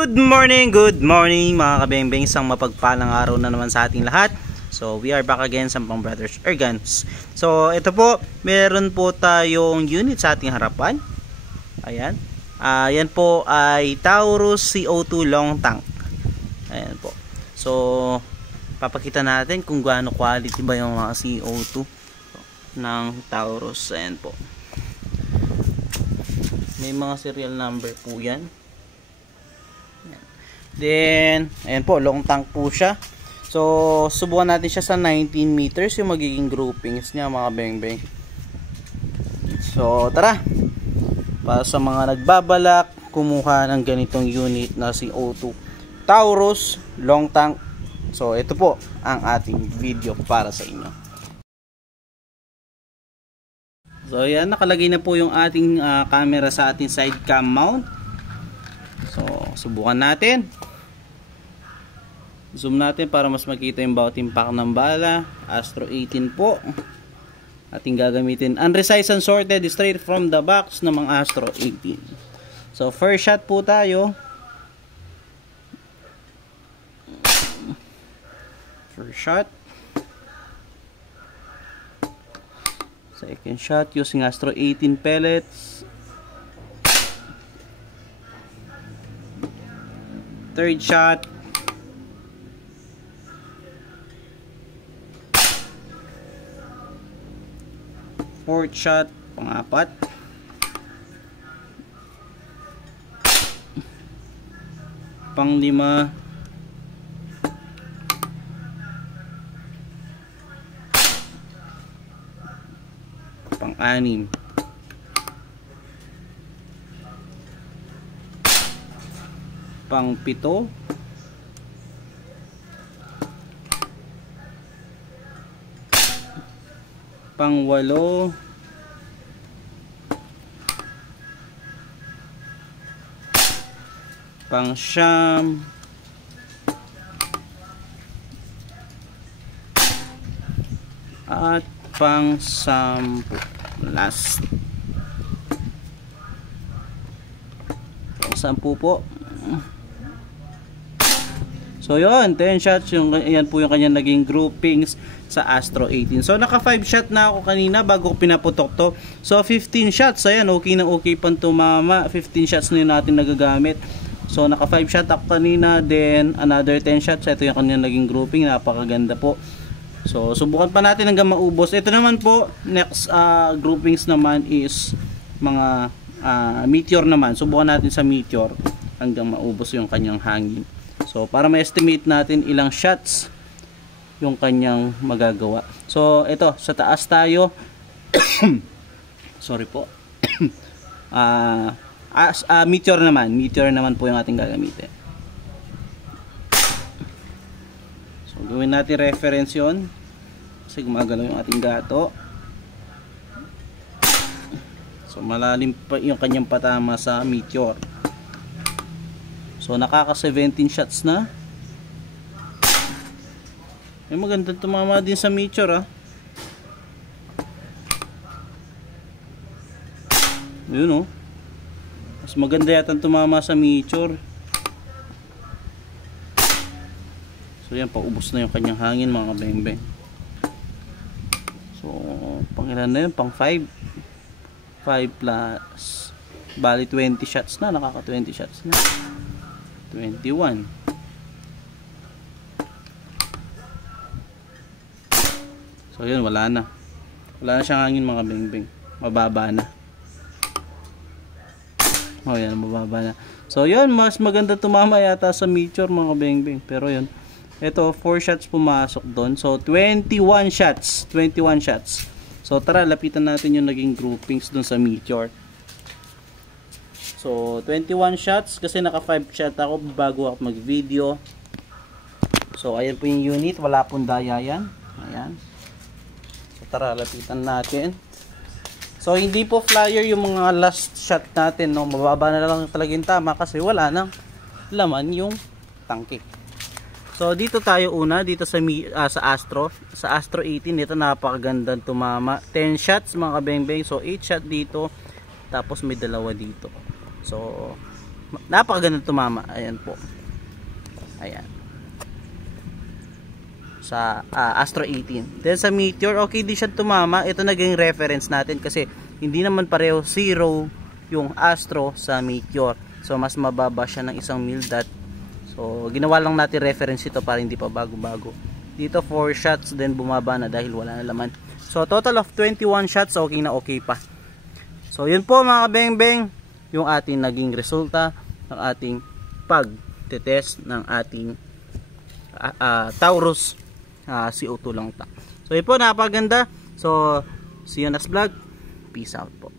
Good morning mga kabengbeng, isang mapagpalang araw na naman sa ating lahat. So we are back again sa Sampang Brothers Airguns. So ito po, meron po tayong unit sa ating harapan. Ayan. Yan po ay Taurus CO2 long tank. Ayan po. So papakita natin kung gaano quality ba yung mga CO2 ng Taurus. Ayan po. May mga serial number po yan. Then, ayan po, long tank po siya. So, subukan natin siya sa 19 meters yung magiging groupings niya mga bengbeng. So, tara. Para sa mga nagbabalak kumuha ng ganitong unit na CO2 Taurus long tank. So, ito po ang ating video para sa inyo. So, ayan, nakalagay na po yung ating camera sa ating side cam mount. So, subukan natin. Zoom natin para mas makita yung bawat impact ng bala. Astro 18 po. Ating gagamitin. Unresized and sorted straight from the box ng mga Astro 18. So, first shot po tayo. First shot. Second shot using Astro 18 pellets. Third shot. Fourth shot, pang-apat. Pang-lima. Pang-anim. Pang-pito. Pang-walo. Pang-siyam. At pang-sampu. Last. Pang-sampu po. So yun, 10 shots yung yan po yung kanyang naging groupings sa Astro 18. So naka 5 shot na ako kanina bago ko pinaputok to. So 15 shots, ayan, okay na okay pang tumama. 15 shots na yun natin nagagamit. So naka 5 shot ako kanina, then another 10 shots. Ito yung kanyang naging grouping, napakaganda po. So subukan pa natin hanggang maubos. Ito naman po, next groupings naman is mga meteor naman. Subukan natin sa meteor hanggang maubos yung kanyang hangin. So para ma-estimate natin ilang shots yung kanyang magagawa. So ito, sa taas tayo. Sorry po. Meteor naman po yung ating gagamitin. So gawin natin reference yon kasi gumagalaw yung ating gato. So malalim pa yung kanyang patama sa meteor. So nakaka 17 shots na. May magandang tumama din sa meteor Yun mas maganda yata tumama sa meteor. So yan, paubos na yung kanyang hangin mga bengbeng. So pang ilan na yun? Pang 5 plus bali 20 shots na. Nakaka 20 shots na. 21. So yun, wala na siyang hangin mga bengbeng. Mababa na. Oh yan, mababa na. So yun, mas maganda tumama yata sa meteor mga bengbeng. Pero yun, ito 4 shots pumasok doon. So 21 shots. So tara, lapitan natin yung naging groupings doon sa meteor. So 21 shots kasi naka 5 shot ako bago ako mag video. So ayan po yung unit, wala pong daya yan. Ayan. So tara, lapitan natin. So hindi po flyer yung mga last shot natin, no. Mababa na lang talaga yung tama kasi wala nang laman yung tangke. So dito tayo una, dito sa Astro 18, dito napakagandang tumama. 10 shots mga kabengbeng. So 8 shot dito, tapos may dalawa dito. So napakaganda tumama. Ayan po. Ayan. Sa Astro 18. Then sa Meteor, okay din siya tumama. Ito naging reference natin kasi hindi naman pareho 0 yung Astro sa Meteor. So mas mababa siya ng isang mil dot. So ginawa lang natin reference ito para hindi pa bago-bago. Dito 4 shots then bumaba na dahil wala na laman. So total of 21 shots, okay na okay pa. So yun po mga kabeng-beng, yung ating naging resulta ng ating pag-test ng ating Taurus CO2 long tank. So yun po, napaganda. So see you next vlog. Peace out po.